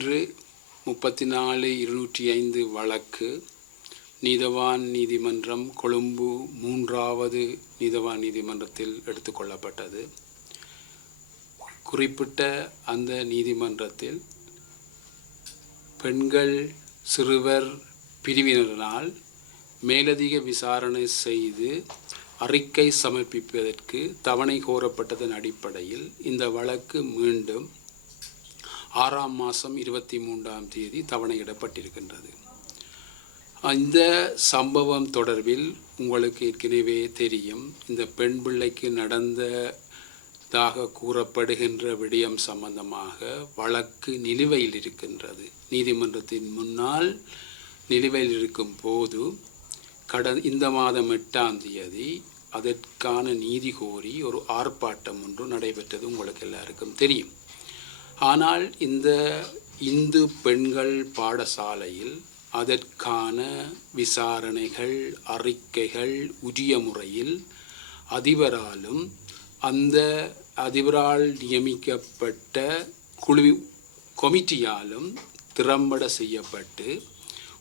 34,205 வழக்கு நீதவான் நீதிமன்றம் கொழும்பு 3வது நீதவான் நீதிமன்றத்தில் எடுத்துக்கொள்ளப்பட்டது. குறிப்பிட்ட அந்த நீதிமன்றத்தில் பெண்கள் சிறுவர் பிரிவினரால் மேலதிக விசாரணை செய்து அறிக்கை சமர்ப்பிப்பதற்கு தவணை கோரப்பட்டதன் அடிப்படையில் இந்த வழக்கு மீண்டும் 6ஆம் மாதம் 23ஆம் தேதி தவணையிடப்பட்டிருக்கின்றது. இந்த சம்பவம் தொடர்பில் உங்களுக்கு ஏற்கனவே தெரியும். இந்த பெண் பிள்ளைக்கு நடந்ததாக கூறப்படுகின்ற விடயம் சம்பந்தமாக வழக்கு நிலுவையில் இருக்கின்றது. நீதிமன்றத்தின் முன்னால் நிலுவையில் இருக்கும் போது இந்த மாதம் 8ஆம் தேதி அதற்கான நீதி கோரி ஒரு ஆர்ப்பாட்டம் ஒன்று நடைபெற்றது. உங்களுக்கு எல்லாருக்கும் தெரியும். ஆனால் இந்த இந்து பெண்கள் பாடசாலையில் அதற்கான விசாரணைகள் அறிக்கைகள் உரிய முறையில் அதிபராலும் அந்த அதிபரால் நியமிக்கப்பட்ட குழு கொமிட்டியாலும் திறம்பட செய்யப்பட்டு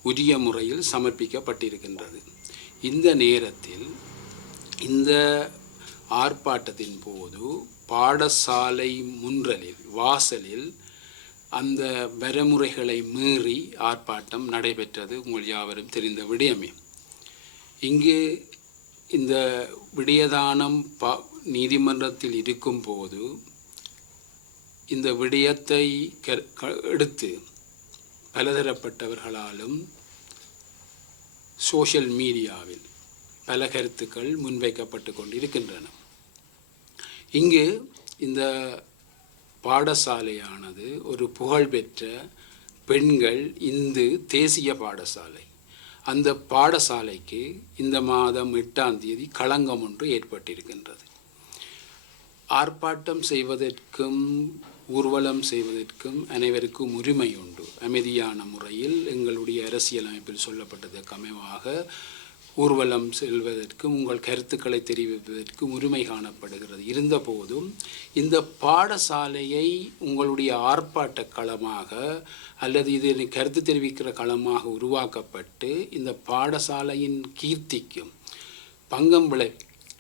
உரிய முறையில் சமர்ப்பிக்கப்பட்டிருக்கின்றது. இந்த நேரத்தில் இந்த ஆர்ப்பாட்டத்தின் போது பாடசாலை முன்றலில் வாசலில் அந்த வரைமுறைகளை மீறி ஆர்ப்பாட்டம் நடைபெற்றது. உங்கள் யாவரும் தெரிந்த விடயமே. இங்கு இந்த விடயதானம் நீதிமன்றத்தில் இருக்கும் போது இந்த விடயத்தை எடுத்து பலதரப்பட்டவர்களாலும் சோஷியல் மீடியாவில் பல கருத்துக்கள் முன்வைக்கப்பட்டு கொண்டிருக்கின்றன. இங்கு இந்த பாடசாலையானது ஒரு புகழ்பெற்ற பெண்கள் இந்து தேசிய பாடசாலை. அந்த பாடசாலைக்கு இந்த மாதம் 8ஆம் தேதி களங்கம் ஒன்று ஏற்பட்டிருக்கின்றது. ஆர்ப்பாட்டம் செய்வதற்கும் ஊர்வலம் செய்வதற்கும் அனைவருக்கும் உரிமை உண்டு. அமைதியான முறையில் எங்களுடைய அரசியலமைப்பில் சொல்லப்பட்டதற்கு அமைவாக ஊர்வலம் செல்வதற்கும் உங்கள் கருத்துக்களை தெரிவிப்பதற்கும் உரிமை காணப்படுகிறது. இருந்தபோதும் இந்த பாடசாலையை உங்களுடைய ஆர்ப்பாட்ட களமாக அல்லது இது கருத்து தெரிவிக்கிற களமாக உருவாக்கப்பட்டு இந்த பாடசாலையின் கீர்த்திக்கும் பங்கம் விளை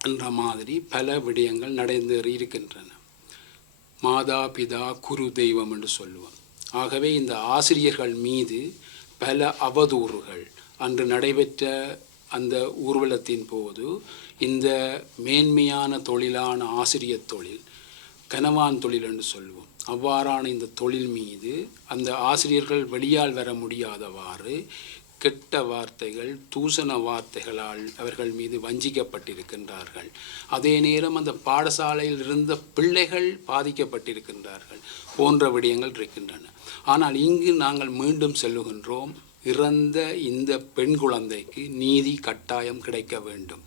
என்ற மாதிரி பல விடயங்கள் நடந்தேறி இருக்கின்றன. மாதா பிதா குரு தெய்வம் என்று சொல்லுவோம். ஆகவே இந்த ஆசிரியர்கள் மீது பல அவதூறுகள் அன்று நடைபெற்ற அந்த ஊர்வலத்தின் போது இந்த மேன்மையான தொழிலான ஆசிரியர் தொழில் கனவான் தொழில் என்று சொல்லுவோம். அவ்வாறான இந்த தொழில் மீது அந்த ஆசிரியர்கள் வெளியால் வர முடியாதவாறு கெட்ட வார்த்தைகள் தூசண வார்த்தைகளால் அவர்கள் மீது வஞ்சிக்கப்பட்டிருக்கின்றார்கள். அதே நேரம் அந்த பாடசாலையில் இருந்த பிள்ளைகள் பாதிக்கப்பட்டிருக்கின்றார்கள் போன்ற விடயங்கள் இருக்கின்றன. ஆனால் இங்கு நாங்கள் மீண்டும் சொல்லுகின்றோம், இறந்த இந்த பெண் குழந்தைக்கு நீதி கட்டாயம் கிடைக்க வேண்டும்.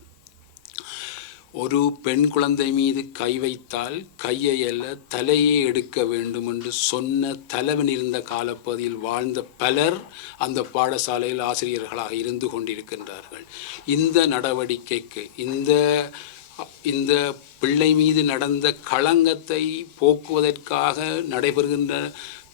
ஒரு பெண் குழந்தை மீது கை வைத்தால் கையை அல்ல தலையே எடுக்க வேண்டும் என்று சொன்ன தலைவன் இருந்த காலப்பகுதியில் வாழ்ந்த பலர் அந்த பாடசாலையில் ஆசிரியர்களாக இருந்து கொண்டிருக்கின்றார்கள். இந்த நடவடிக்கைக்கு இந்த பிள்ளை மீது நடந்த களங்கத்தை போக்குவதற்காக நடைபெறுகின்ற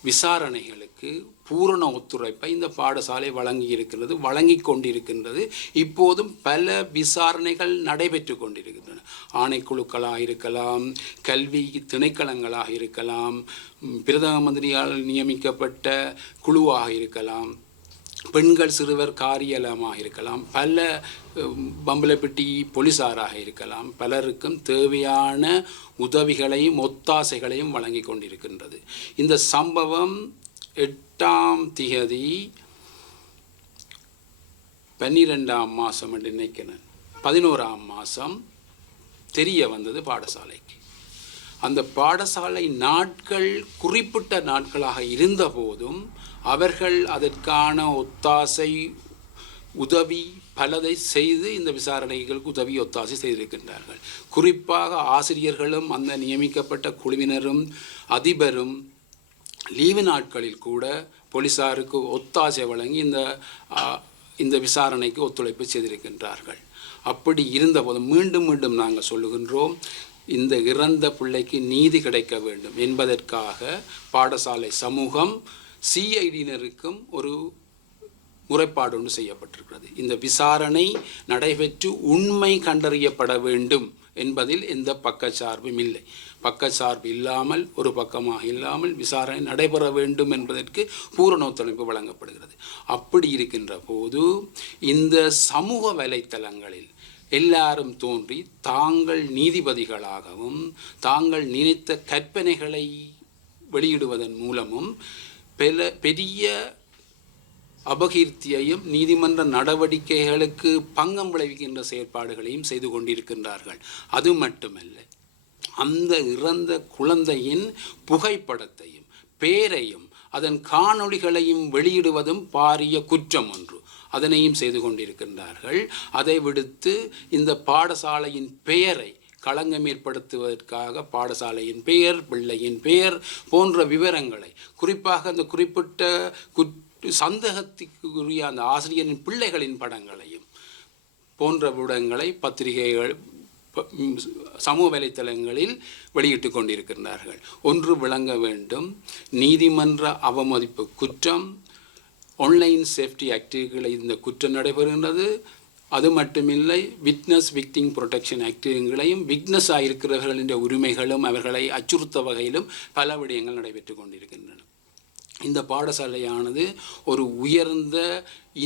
விசாரணைகளுக்கு பூரண ஒத்துழைப்பை இந்த பாடசாலை வழங்கி கொண்டிருக்கின்றது. இப்போதும் பல விசாரணைகள் நடைபெற்று கொண்டிருக்கின்றன. ஆணைக்குழுக்களாக இருக்கலாம், கல்வி திணைக்களங்களாக இருக்கலாம், பிரதம மந்திரியால் நியமிக்கப்பட்ட குழுவாக இருக்கலாம், பெண்கள் சிறுவர் காரியலமாக இருக்கலாம், பல பம்பலப்பட்டி போலீசாராக இருக்கலாம். பலருக்கும் தேவையான உதவிகளையும் ஒத்தாசைகளையும் வழங்கி கொண்டிருக்கின்றது. இந்த சம்பவம் 8ஆம் தேதி 12ஆம் மாதம் என்று நினைக்கிறேன், 11ஆம் மாதம் தெரிய வந்தது பாடசாலைக்கு. அந்த பாடசாலை நாட்கள் குறிப்பிட்ட நாட்களாக இருந்த போதும் அவர்கள் அதற்கான ஒத்தாசை உதவி பலதை செய்து இந்த விசாரணைகளுக்கு உதவி ஒத்தாசை செய்திருக்கின்றார்கள். குறிப்பாக ஆசிரியர்களும் அந்த நியமிக்கப்பட்ட குழுவினரும் அதிபரும் லீவு நாட்களில் கூட போலீசாருக்கு ஒத்தாசை வழங்கி இந்த விசாரணைக்கு ஒத்துழைப்பு செய்திருக்கின்றார்கள். அப்படி இருந்தபோது மீண்டும் மீண்டும் நாங்கள் சொல்லுகின்றோம், இந்த இறந்த பிள்ளைக்கு நீதி கிடைக்க வேண்டும் என்பதற்காக பாடசாலை சமூகம் சிஐடியினருக்கும் ஒரு முறைப்பாடு ஒன்று செய்யப்பட்டிருக்கிறது. இந்த விசாரணை நடைபெற்று உண்மை கண்டறியப்பட வேண்டும் என்பதில் எந்த பக்கச்சார்பும் இல்லை. பக்கச்சார்பு இல்லாமல் ஒரு பக்கமாக இல்லாமல் விசாரணை நடைபெற வேண்டும் என்பதற்கு பூரண ஒத்துழைப்பு வழங்கப்படுகிறது. அப்படி இருக்கின்ற போது இந்த சமூக வலைத்தளங்களில் எல்லாரும் தோன்றி தாங்கள் நீதிபதிகளாகவும் தாங்கள் நினைத்த கற்பனைகளை வெளியிடுவதன் மூலமும் பெரிய அபகீர்த்தியையும் நீதிமன்ற நடவடிக்கைகளுக்கு பங்கம் விளைவிக்கின்ற செயற்பாடுகளையும் செய்து கொண்டிருக்கின்றார்கள். அது மட்டுமல்ல, அந்த இறந்த குழந்தையின் புகைப்படத்தையும் பேரையும் அதன் காணொளிகளையும் வெளியிடுவதும் பாரிய குற்றம் ஒன்று. அதனையும் செய்து கொண்டிருக்கின்றார்கள். அதை விடுத்து இந்த பாடசாலையின் பெயரை களங்கம் ஏற்படுத்துவதற்காக பாடசாலையின் பெயர், பிள்ளையின் பெயர் போன்ற விவரங்களை, குறிப்பாக அந்த குறிப்பிட்ட சந்தேகத்துக்குரிய அந்த ஆசிரியரின் பிள்ளைகளின் படங்களையும் போன்ற விடங்களை பத்திரிகைகள், சமூக வலைத்தளங்களில் வெளியிட்டு கொண்டிருக்கின்றார்கள். ஒன்று விளங்க வேண்டும், நீதிமன்ற அவமதிப்பு குற்றம், ஆன்லைன் சேஃப்டி ஆக்டுகளை இந்த குற்றம் நடைபெறுகின்றது. அது மட்டுமில்லை, விட்னஸ் விக்டிம் ப்ரொடெக்ஷன் ஆக்டுகளையும் விட்னஸ் ஆகியிருக்கிறவர்களின் உரிமைகளும் அவர்களை அச்சுறுத்த வகையிலும் பல விடயங்கள் நடைபெற்று கொண்டிருக்கின்றன. இந்த பாடசாலையானது ஒரு உயர்ந்த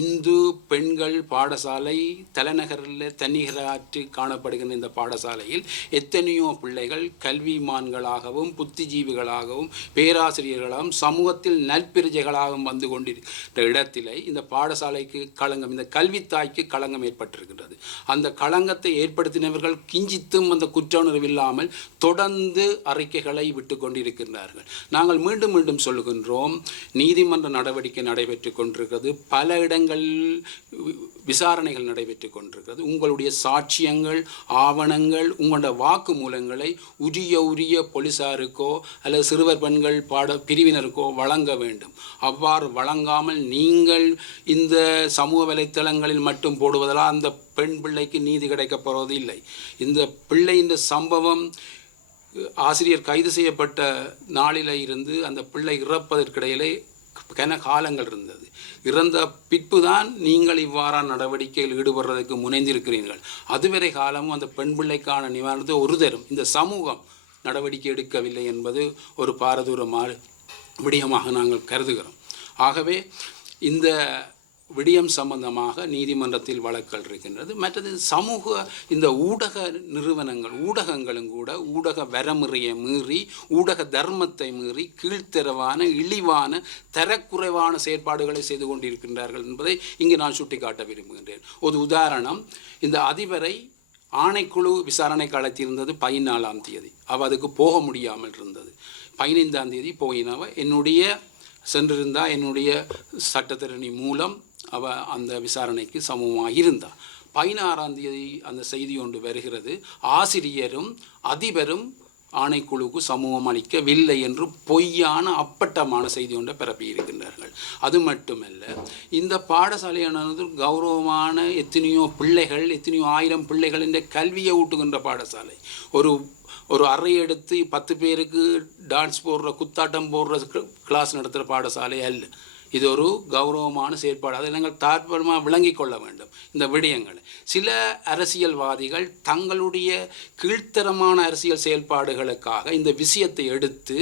இந்து பெண்கள் பாடசாலை, தலைநகரில் தன்னிகராற்று காணப்படுகின்ற இந்த பாடசாலையில் எத்தனையோ பிள்ளைகள் கல்விமான்களாகவும் புத்திஜீவிகளாகவும் பேராசிரியர்களாகவும் சமூகத்தில் நற்பிரஜைகளாகவும் வந்து கொண்டிருக்கிற இடத்திலே இந்த பாடசாலைக்கு களங்கம், இந்த கல்வித்தாய்க்கு களங்கம் ஏற்பட்டிருக்கின்றது. அந்த களங்கத்தை ஏற்படுத்தினவர்கள் கிஞ்சித்தும் அந்த குற்றவுணர்வில்லாமல் தொடர்ந்து அறிக்கைகளை விட்டு கொண்டிருக்கின்றார்கள். நாங்கள் மீண்டும் மீண்டும் சொல்லுகின்றோம், நீதிமன்ற நடவடிக்கை நடைபெற்று கொண்டிருக்கிறது. பல இடங்கள் விசாரணைகள் நடைபெற்று கொண்டிருக்கிறது. உங்களுடைய சாட்சியங்கள், ஆவணங்கள், உங்களுடைய வாக்கு மூலங்களை உரிய போலீசாருக்கோ அல்லது சிறுவர் பெண்கள் பிரிவினருக்கோ வழங்க வேண்டும். அவ்வாறு வழங்காமல் நீங்கள் இந்த சமூக வலைத்தளங்களில் மட்டும் போடுவதால் அந்த பெண் பிள்ளைக்கு நீதி கிடைக்கப் போவது இல்லை. இந்த பிள்ளை, இந்த சம்பவம் ஆசிரியர் கைது செய்யப்பட்ட நாளில் இருந்து அந்த பிள்ளை இறப்பதற்கிடையிலே கன காலங்கள் இருந்தது. இறந்த பிற்புதான் நீங்கள் இவ்வாறான நடவடிக்கையில் ஈடுபடுறதுக்கு முனைந்திருக்கிறீர்கள். அதுவரை காலமும் அந்த பெண் பிள்ளைக்கான நிவாரணத்தை ஒரு தரும் இந்த சமூகம் நடவடிக்கை எடுக்கவில்லை என்பது ஒரு பாரதூரமான விடயமாக நாங்கள் கருதுகிறோம். ஆகவே இந்த விடயம் சம்பந்தமாக நீதிமன்றத்தில் வழக்குகள் இருக்கின்றது. மற்றது சமூக இந்த ஊடக நிறுவனங்கள், ஊடகங்களும் கூட ஊடக வரமுறையை மீறி, ஊடக தர்மத்தை மீறி கீழ்த்தரவான, இழிவான, தரக்குறைவான செயற்பாடுகளை செய்து கொண்டிருக்கின்றார்கள் என்பதை இங்கு நான் சுட்டிக்காட்ட விரும்புகின்றேன். ஒரு உதாரணம், இந்த அதிபரை ஆணைக்குழு விசாரணைக்கு அழைத்திருந்தது 14ஆம் தேதி. அவள் அதுக்கு போக முடியாமல் இருந்தது. 15ஆம் தேதி போயினவ சென்றிருந்தால் என்னுடைய சட்டத்தரணி மூலம் அவள் அந்த விசாரணைக்கு சமூகமாக இருந்தாள். 16ஆம் தேதி அந்த செய்தி ஒன்று வருகிறது, ஆசிரியரும் அதிபரும் ஆணைக்குழுவுக்கு சமூகம் அளிக்கவில்லை என்று பொய்யான அப்பட்டமான செய்தி ஒன்றை பரப்பியிருக்கின்றார்கள். அது மட்டுமல்ல, இந்த பாடசாலையானது கௌரவமான எத்தனையோ பிள்ளைகள், எத்தனையோ ஆயிரம் பிள்ளைகள் என்ற கல்வியை ஊட்டுகின்ற பாடசாலை. ஒரு அறை எடுத்து 10 பேருக்கு டான்ஸ் போடுற, குத்தாட்டம் போடுற கிளாஸ் நடத்துகிற பாடசாலை அல்ல. இது ஒரு கௌரவமான செயற்பாடு. அதை நாங்கள் தாற்பயமாக விளங்கி கொள்ள வேண்டும். இந்த விடயங்களை சில அரசியல்வாதிகள் தங்களுடைய கீழ்த்தரமான அரசியல் செயல்பாடுகளுக்காக இந்த விஷயத்தை எடுத்து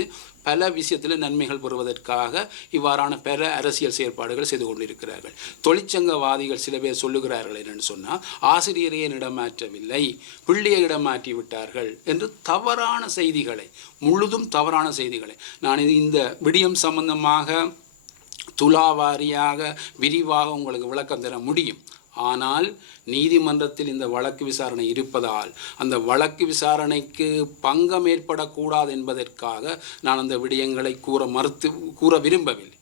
பல விஷயத்தில் நன்மைகள் பெறுவதற்காக இவ்வாறான பல அரசியல் செயற்பாடுகள் செய்து கொண்டிருக்கிறார்கள். தொழிற்சங்கவாதிகள் சில பேர் சொல்லுகிறார்கள் என்னென்னு சொன்னால், ஆசிரியரையே இடமாற்றவில்லை, பிள்ளையை இடமாற்றி விட்டார்கள் என்று தவறான செய்திகளை, முழுதும் தவறான செய்திகளை நான் இந்த விடயம் சம்பந்தமாக துலாவாரியாக விரிவாக உங்களுக்கு விளக்கம் தர முடியும். ஆனால் நீதிமன்றத்தில் இந்த வழக்கு விசாரணை இருப்பதால் அந்த வழக்கு விசாரணைக்கு பங்கம் ஏற்படக்கூடாது என்பதற்காக நான் அந்த விடயங்களை கூற விரும்பவில்லை.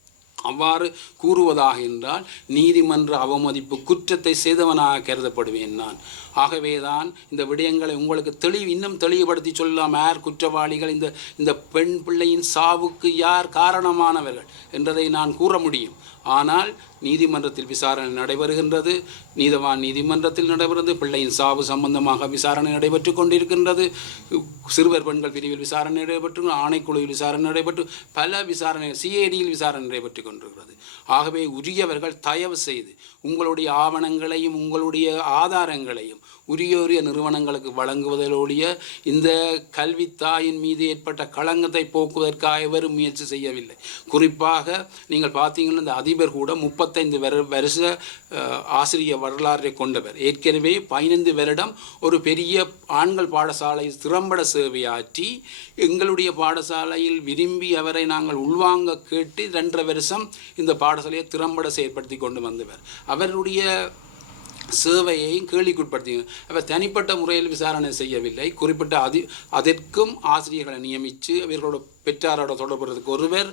அவ்வாறு கூறுவதாக என்றால் நீதிமன்ற அவமதிப்பு குற்றத்தை செய்தவனாக கருதப்படுவேன் நான். ஆகவேதான் இந்த விடயங்களை உங்களுக்கு இன்னும் தெளிவுபடுத்தி சொல்லலாம். யார் குற்றவாளிகள், இந்த பெண் பிள்ளையின் சாவுக்கு யார் காரணமானவர்கள் என்றதை நான் கூற முடியும். ஆனால் நீதிமன்றத்தில் விசாரணை நடைபெறுகின்றது, நீதவான் நீதிமன்றத்தில் நடைபெறுகிறது, பிள்ளையின் சாவு சம்பந்தமாக விசாரணை நடைபெற்று கொண்டிருக்கின்றது, சிறுவர் பெண்கள் பிரிவில் விசாரணை நடைபெற்று, ஆணைக்குழுவில் விசாரணை நடைபெற்று, பல விசாரணை சிஐடியில் விசாரணை நடைபெற்று கொண்டிருக்கிறது. ஆகவே உரியவர்கள் தயவு செய்து உங்களுடைய ஆவணங்களையும் உங்களுடைய ஆதாரங்களையும் உரிய நிறுவனங்களுக்கு வழங்குவதோடைய இந்த கல்வித்தாயின் மீது ஏற்பட்ட களங்கத்தை போக்குவதற்காக எவரும் முயற்சி செய்யவில்லை. குறிப்பாக நீங்கள் பார்த்தீங்கன்னா இந்த அதிபர் கூட 35 வருஷ ஆசிரியர் வரலாறை கொண்டவர். ஏற்கனவே 15 வருடம் ஒரு பெரிய ஆண்கள் பாடசாலை திறம்பட சேவையாற்றி எங்களுடைய பாடசாலையில் விரும்பி அவரை நாங்கள் உள்வாங்க கேட்டு 2.5 வருஷம் இந்த பாடசாலையை திறம்பட செயற்படுத்தி கொண்டு வந்தவர். அவருடைய சேவையையும் கேள்விக்குட்படுத்தி அவர் தனிப்பட்ட முறையில் விசாரணை செய்யவில்லை. குறிப்பிட்ட அதற்கும் ஆசிரியர்களை நியமித்து அவர்களோட பெற்றாரோட தொடர்புறதுக்கு ஒருவர்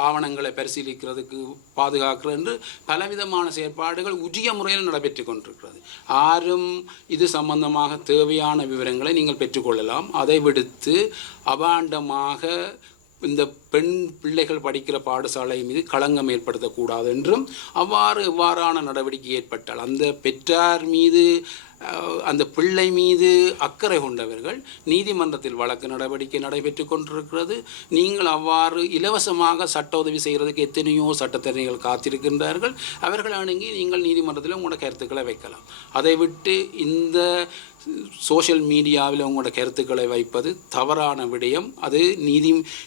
ஆவணங்களை பரிசீலிக்கிறதுக்கு பாதுகாக்கிறது என்று பலவிதமான செயற்பாடுகள் உரிய முறையில் நடைபெற்று கொண்டிருக்கிறது. யாரும் இது சம்பந்தமாக தேவையான விவரங்களை நீங்கள் பெற்றுக்கொள்ளலாம். அதை விடுத்து அபாண்டமாக இந்த பெண் பிள்ளைகள் படிக்கிற பாடசாலை மீது களங்கம் ஏற்படுத்தக்கூடாது என்றும் எவ்வாறான நடவடிக்கை ஏற்பட்டால் அந்த பெற்றார் மீது அந்த பிள்ளை மீது அக்கறை கொண்டவர்கள் நீதிமன்றத்தில் வழக்கு நடவடிக்கை நடைபெற்று கொண்டிருக்கிறது. நீங்கள் அவ்வாறு இலவசமாக சட்ட உதவி செய்கிறதுக்கு எத்தனையோ சட்டத்தரணிகள் காத்திருக்கின்றார்கள். அவர்கள் அணுகி நீங்கள் நீதிமன்றத்தில் உங்களோட கருத்துக்களை வைக்கலாம். அதை விட்டு இந்த சோஷியல் மீடியாவில் உங்களோட கருத்துக்களை வைப்பது தவறான விடயம். அது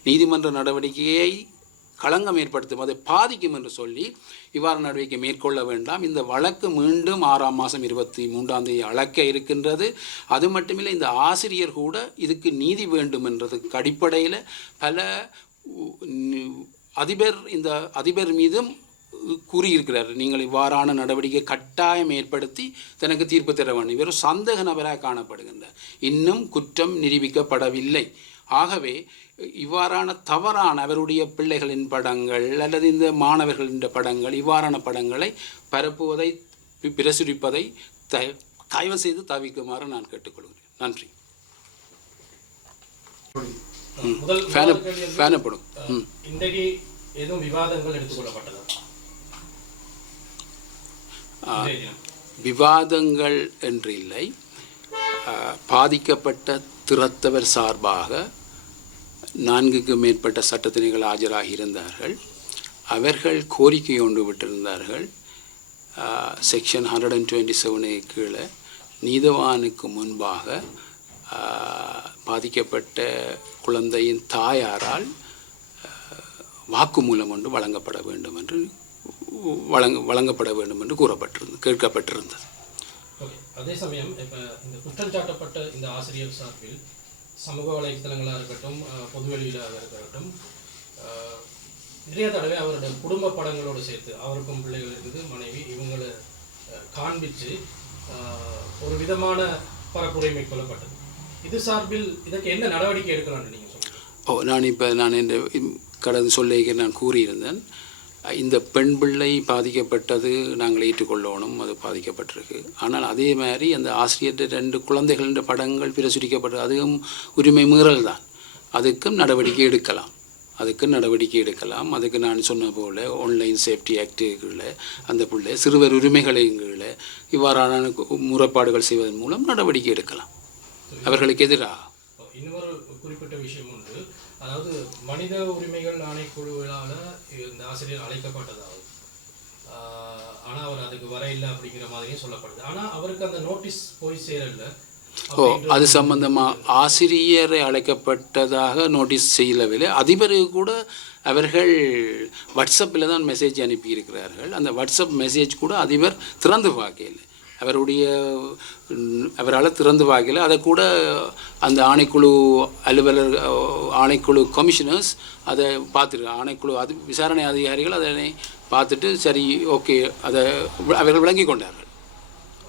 நீதிமன்ற நடவடிக்கையை களங்கம் ஏற்படுத்தும், அதை பாதிக்கும் என்று சொல்லி இவ்வாறு நடவடிக்கை மேற்கொள்ள வேண்டாம். இந்த வழக்கு மீண்டும் 6ஆம் மாதம் 23ஆம் தேதி அழைக்க இருக்கின்றது. அது மட்டுமில்லை, இந்த ஆசிரியர் கூட இதுக்கு நீதி வேண்டும் என்றதுக்கு அடிப்படையில் பல இந்த அதிபர் மீதும் கூறியிருக்கிறார், நீங்கள் இவ்வாறான நடவடிக்கை கட்டாயம் ஏற்படுத்தி தனக்கு தீர்ப்பு தர வேண்டும். இவர் சந்தேக நபராக காணப்படுகின்றார். இன்னும் குற்றம் நிரூபிக்கப்படவில்லை. ஆகவே இவ்வாறான தவறான அவருடைய பிள்ளைகளின் படங்கள் அல்லது இந்த மாணவர்களின் படங்கள் இவ்வாறான படங்களை பரப்புவதை பிரசுரிப்பதை தயவு செய்து தவிர்க்குமாறு நான் கேட்டுக்கொள்கிறேன். நன்றி. விவாதங்கள் என்று இல்லை, பாதிக்கப்பட்ட திறத்தவர் சார்பாக 4க்கும் மேற்பட்ட சட்டத்தினைகள் ஆஜராகி இருந்தார்கள். அவர்கள் கோரிக்கை ஒன்று விட்டிருந்தார்கள். செக்ஷன் 127 கீழே நீதவானுக்கு முன்பாக பாதிக்கப்பட்ட குழந்தையின் தாயாரால் வாக்குமூலம் ஒன்று வழங்கப்பட வேண்டும் என்று கேட்கப்பட்டிருந்தது. அதே சமயம் இப்போ இந்த குற்றம் சாட்டப்பட்ட இந்த ஆசிரியர் சார்பில் சமூக வலைத்தளங்களாக இருக்கட்டும், பொதுவெளியிலாக இருக்கட்டும், நிறைய தடவை அவருடைய குடும்ப படங்களோடு சேர்த்து அவருக்கும் பிள்ளைகள் இருக்குது, மனைவி, இவங்களை காண்பித்து ஒரு விதமான பரப்புரை கொள்ளப்பட்டது. இது சார்பில் இதற்கு என்ன நடவடிக்கை எடுக்கலாம்னு நீங்கள் சொல்லுங்கள். நான் இந்த கடந்து சொல்லிக்க நான் கூறியிருந்தேன். இந்த பெண் பிள்ளை பாதிக்கப்பட்டது நாங்கள் ஏற்றுக்கொள்ளணும், அது பாதிக்கப்பட்டிருக்கு. ஆனால் அதே மாதிரி அந்த ஆசிரியர் 2 குழந்தைகளின் படங்கள் பிரசுரிக்கப்பட்டு அதுவும் உரிமை மீறல் தான். அதுக்கும் நடவடிக்கை எடுக்கலாம். அதுக்கு நான் சொன்ன போல் ஆன்லைன் சேஃப்டி ஆக்டுகளில் அந்த பிள்ளை சிறுவர் உரிமைகளின் கீழே இவ்வாறான முறைப்பாடுகள் செய்வதன் மூலம் நடவடிக்கை எடுக்கலாம் அவர்களுக்கு எதிராக. இன்னொரு குறிப்பிட்ட விஷயம் உண்டு, அதாவது மனித உரிமைகள் ஆணைக்குழுவிலான இந்த ஆசிரியர் அழைக்கப்பட்டதாவது, ஆனால் அவர் அதுக்கு வர இல்லை அப்படிங்கிற மாதிரியும் சொல்லப்படுது. ஆனால் அவருக்கு அந்த நோட்டீஸ் போய் சேரல. அது சம்பந்தமாக ஆசிரியரை அழைக்கப்பட்டதாக நோட்டீஸ் செய்யவில்லை. அதிபருக்கு கூட அவர்கள் வாட்ஸ்அப்பில் தான் மெசேஜ் அனுப்பியிருக்கிறார்கள். அந்த வாட்ஸ்அப் மெசேஜ் கூட அதிபர் திறந்து பார்க்கல, அவரால் திறந்து பார்க்கல. அதை கூட அந்த ஆணைக்குழு கமிஷனர்ஸ் அதை பார்த்துருக்கு. ஆணைக்குழு விசாரணை அதிகாரிகள் அதனை பார்த்துட்டு சரி ஓகே அதை அவர்கள் விளங்கி கொண்டார்கள்.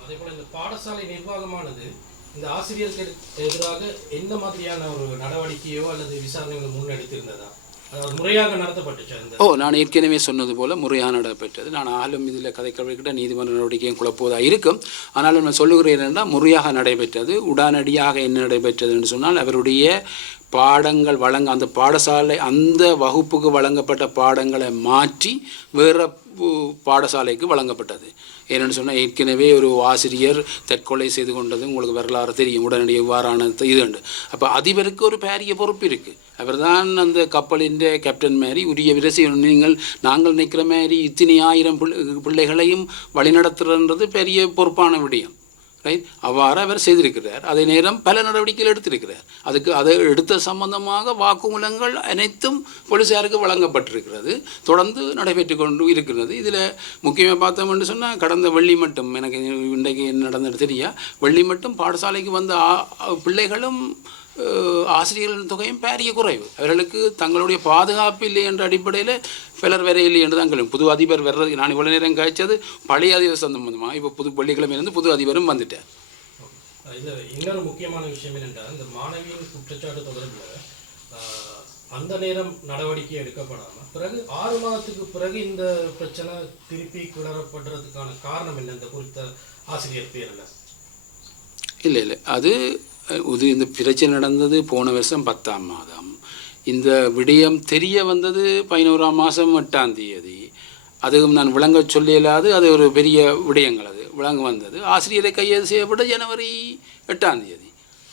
அதே போல் இந்த பாடசாலை நிர்வாகமானது இந்த ஆசிரியர்களுக்கு எதிராக எந்த மாதிரியான ஒரு நடவடிக்கையோ அல்லது விசாரணைகள் முன்னெடுத்திருந்ததா? அதாவது முறையாக நடத்தப்பட்டுச்சு அந்த நான் ஏற்கனவே சொன்னது போல் முறையாக நடைபெற்றது. நான் ஆளும் இதில் கதைக்கவிக்கிட்ட நீதிமன்ற நடவடிக்கையும் குழப்போதாக இருக்கும். ஆனாலும் நான் சொல்லுகிறேன் என்றால் முறையாக நடைபெற்றது. உடனடியாக என்ன நடைபெற்றதுன்னு சொன்னால் அவருடைய பாடங்கள் அந்த பாடசாலை அந்த வகுப்புக்கு வழங்கப்பட்ட பாடங்களை மாற்றி வேறு பாடசாலைக்கு வழங்கப்பட்டது. ஏன்னு சொன்னால் ஏற்கனவே ஒரு ஆசிரியர் தற்கொலை செய்து கொண்டது உங்களுக்கு வரலாறு தெரியும். உடனடி இவ்வாறான இதுண்டு. அப்போ அதிபருக்கு ஒரு பெரிய பொறுப்பு இருக்குது. அவர் தான் அந்த கப்பலின் கேப்டன் மாதிரி உரிய விரசி நாங்கள் நிற்கிற மாதிரி இத்தனை ஆயிரம் பிள்ளைகளையும் வழிநடத்துறன்றது பெரிய பொறுப்பான விடயம். ரைட், அவ்வாறு அவர் செய்திருக்கிறார். அதே நேரம் பல நடவடிக்கைகள் எடுத்திருக்கிறார். அதை எடுத்த சம்பந்தமாக வாக்குமூலங்கள் அனைத்தும் போலீஸாருக்கு வழங்கப்பட்டிருக்கிறது. தொடர்ந்து நடைபெற்று கொண்டு இருக்கிறது. இதில் முக்கியமாக பார்த்தோம்னு சொன்னால் கடந்த வெள்ளி மட்டும் எனக்கு இன்றைக்கு என்ன நடந்தது தெரியா, வெள்ளி மட்டும் பாடசாலைக்கு வந்த பிள்ளைகளும் ஆசிரியர்களின் தொகையும் பெரிய குறைவு. அவர்களுக்கு தங்களுடைய பாதுகாப்பு இல்லை என்ற அடிப்படையில் பலர் வர இல்லை என்று தான் புது அதிபர் வர்றது. நான் இவ்வளோ நேரம் கழிச்சது பழைய அதிபர் சம்பந்தமாக. இப்போ புது பள்ளிக்கிழமையிலிருந்து புது அதிபரும் வந்துட்டார். இதில் இன்னொரு முக்கியமான விஷயம் என்னென்றால் இந்த மாணவியின் குற்றச்சாட்டு தொடர்பில் அந்த நேரம் நடவடிக்கை எடுக்கப்படாமல் பிறகு 6 மாதத்துக்கு பிறகு இந்த பிரச்சனை திருப்பி கிளறப்படுறதுக்கான காரணம் என்ன? இந்த குறித்த ஆசிரியர் பேரில் இல்லை அது இந்த பிரச்சனை நடந்தது போன வருஷம் 10ஆம் மாதம். இந்த விடயம் தெரிய வந்தது 11ஆம் மாதம் 8ஆம் தேதி. அதுவும் நான் விளங்க சொல்லியலாது. அது ஒரு பெரிய விடயங்கள். அது விளங்க வந்தது ஆசிரியரை கையெழுத்து செய்யப்பட்ட ஜனவரி 8ஆம் தேதி.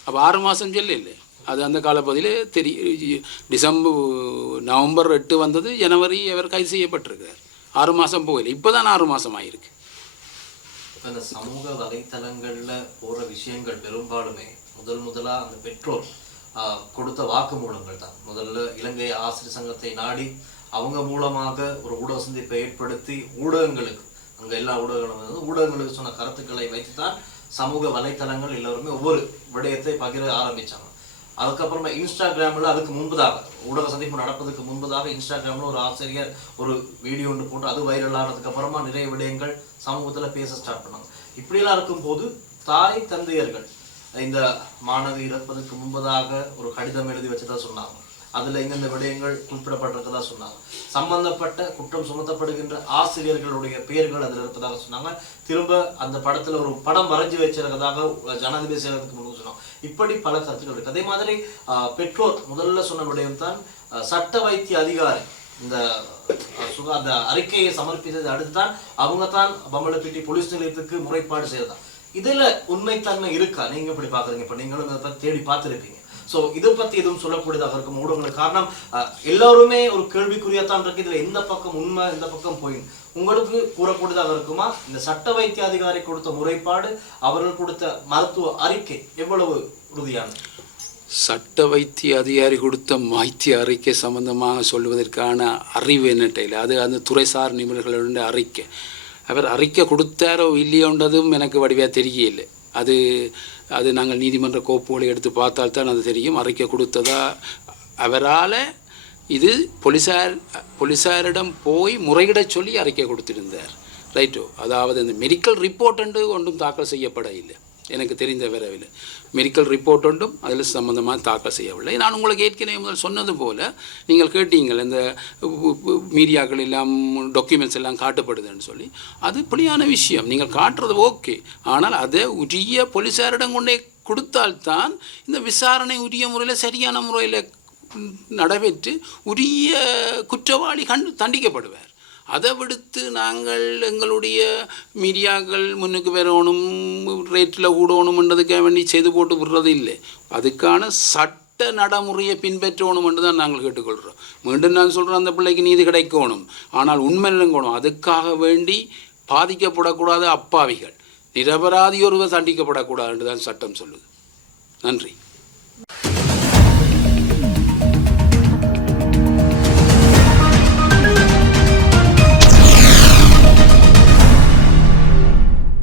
அப்போ 6 மாதம் சொல்லலை. அது அந்த காலப்பகுதியில் நவம்பர் 8 வந்தது, ஜனவரி அவர் கைது செய்யப்பட்டிருக்கிறார். 6 மாதம் போகலை. இப்போ தான் 6 மாதம் ஆகிருக்கு. அந்த சமூக வலைத்தளங்களில் போகிற விஷயங்கள் பெரும்பாலுமே முதலாக அந்த பெற்றோர் கொடுத்த வாக்குமூலங்கள் தான். முதல்ல இலங்கை ஆசிரியர் சங்கத்தை நாடி அவங்க மூலமாக ஒரு ஊடக சந்திப்பை ஏற்படுத்தி ஊடகங்களுக்கு, அங்கே எல்லா ஊடகங்களும் ஊடகங்களுக்கு சொன்ன கருத்துக்களை வைத்து தான் சமூக வலைத்தளங்கள் எல்லோருமே ஒவ்வொரு விடயத்தை பகிர ஆரம்பித்தாங்க. அதுக்கப்புறமா இன்ஸ்டாகிராமில் அதுக்கு முன்பதாக ஊடக சந்திப்பு நடப்பதுக்கு முன்பதாக இன்ஸ்டாகிராமில் ஒரு ஆசிரியர் ஒரு வீடியோ ஒன்று போட்டு அது வைரல் ஆனதுக்கு அப்புறமா நிறைய விடயங்கள் சமூகத்தில் பேச ஸ்டார்ட் பண்ணாங்க. இப்படியெல்லாம் இருக்கும்போது தாய் தந்தையர்கள் இந்த மாணவி இறப்பதற்கு முன்பதாக ஒரு கடிதம் எழுதி வச்சதா சொன்னாங்க. அதுல இந்த விடயங்கள் குறிப்பிடப்பட்டிருக்கதா சொன்னாங்க. சம்பந்தப்பட்ட குற்றம் சுமத்தப்படுகின்ற ஆசிரியர்களுடைய பெயர்கள் அதில் இருப்பதாக சொன்னாங்க. திரும்ப அந்த படத்துல ஒரு படம் வரைஞ்சி வச்சிருக்கதாக ஜனாதிபதி செயலகத்துக்கு முன்பு சொன்னாங்க. இப்படி பல கருத்துக்கள் இருக்கு. அதே மாதிரி பெற்றோர் முதல்ல சொன்ன விடயம் தான் சட்ட வைத்திய அதிகாரி இந்த அந்த அறிக்கையை சமர்ப்பித்தது அடுத்துதான் அவங்க தான் பம்பலப்பிட்டி போலீஸ் நிலையத்துக்கு முறைப்பாடு செய்யறதான். இதுல உண்மைத்தன்மை இருக்கா? நீங்க எப்படி பாக்குறீங்க? இப்ப நீங்களும் இதை பத்தி தேடி பார்த்துருப்பீங்க. சோ இதை பத்தி எதுவும் சொல்லக்கூடியதாக இருக்கும் ஊடகங்களுக்கு? காரணம் எல்லாருமே ஒரு கேள்விக்குறியாத்தான் இருக்கு. இதுல எந்த பக்கம் உண்மை, எந்த பக்கம் போய் உங்களுக்கு கூறக்கூடியதாக இருக்குமா? இந்த சட்ட வைத்திய அதிகாரி கொடுத்த முறைப்பாடு, அவர்கள் கொடுத்த மருத்துவ அறிக்கை எவ்வளவு உறுதியானது? சட்ட வைத்திய அதிகாரி கொடுத்த வைத்திய அறிக்கை சம்பந்தமாக சொல்வதற்கான அறிவு என்னட்டையில் அது அந்த துறைசார் நிபுணர்களுடைய அறிக்கை. அவர் அறிக்கை கொடுத்தாரோ இல்லையோன்றதும் எனக்கு வடிவாக தெரியல. அது நாங்கள் நீதிமன்ற கோப்புகளை எடுத்து பார்த்தால்தான் அது தெரியும். அறிக்கை கொடுத்ததா அவரால் இது போலீஸாரிடம் போய் முறையிட சொல்லி அறிக்கை கொடுத்திருந்தார். ரைட்டோ, அதாவது அந்த மெடிக்கல் ரிப்போர்ட் ஒன்றும் தாக்கல் செய்யப்பட இல்லை. எனக்கு தெரிந்த விரைவில் மெடிக்கல் ரிப்போர்ட் ஒன்றும் அதில் சம்பந்தமாக தாக்கல் செய்யவில்லை. நான் உங்களுக்கு ஏற்கனவே முதல் சொன்னது போல் நீங்கள் கேட்டீங்கள் இந்த மீடியாக்கள் எல்லாம் டாக்குமெண்ட்ஸ் எல்லாம் காட்டப்படுதுன்னு சொல்லி. அது இப்படியான விஷயம் நீங்கள் காட்டுறது ஓகே. ஆனால் அதை உரிய போலீஸாரிடம் கொண்டே கொடுத்தால்தான் இந்த விசாரணை உரிய முறையில் சரியான முறையில் நடைபெற்று உரிய குற்றவாளி தண்டிக்கப்படுவார். அதை விடுத்து நாங்கள் எங்களுடைய மீடியாக்கள் முன்னுக்கு வரணும், ரேட்டில் கூடணும்ன்றதுக்காக வேண்டி செய்து போட்டு விடுறது இல்லை. அதுக்கான சட்ட நடைமுறையை பின்பற்றணும் என்று தான் நாங்கள் கேட்டுக்கொள்கிறோம். மீண்டும் நான் சொல்கிறேன், அந்த பிள்ளைக்கு நீதி கிடைக்கணும். ஆனால் உண்மை இல்லைங்கணும். அதுக்காக வேண்டி பாதிக்கப்படக்கூடாத அப்பாவிகள், நிரபராதி ஒருவர் தண்டிக்கப்படக்கூடாது என்று தான் சட்டம் சொல்லுது. நன்றி.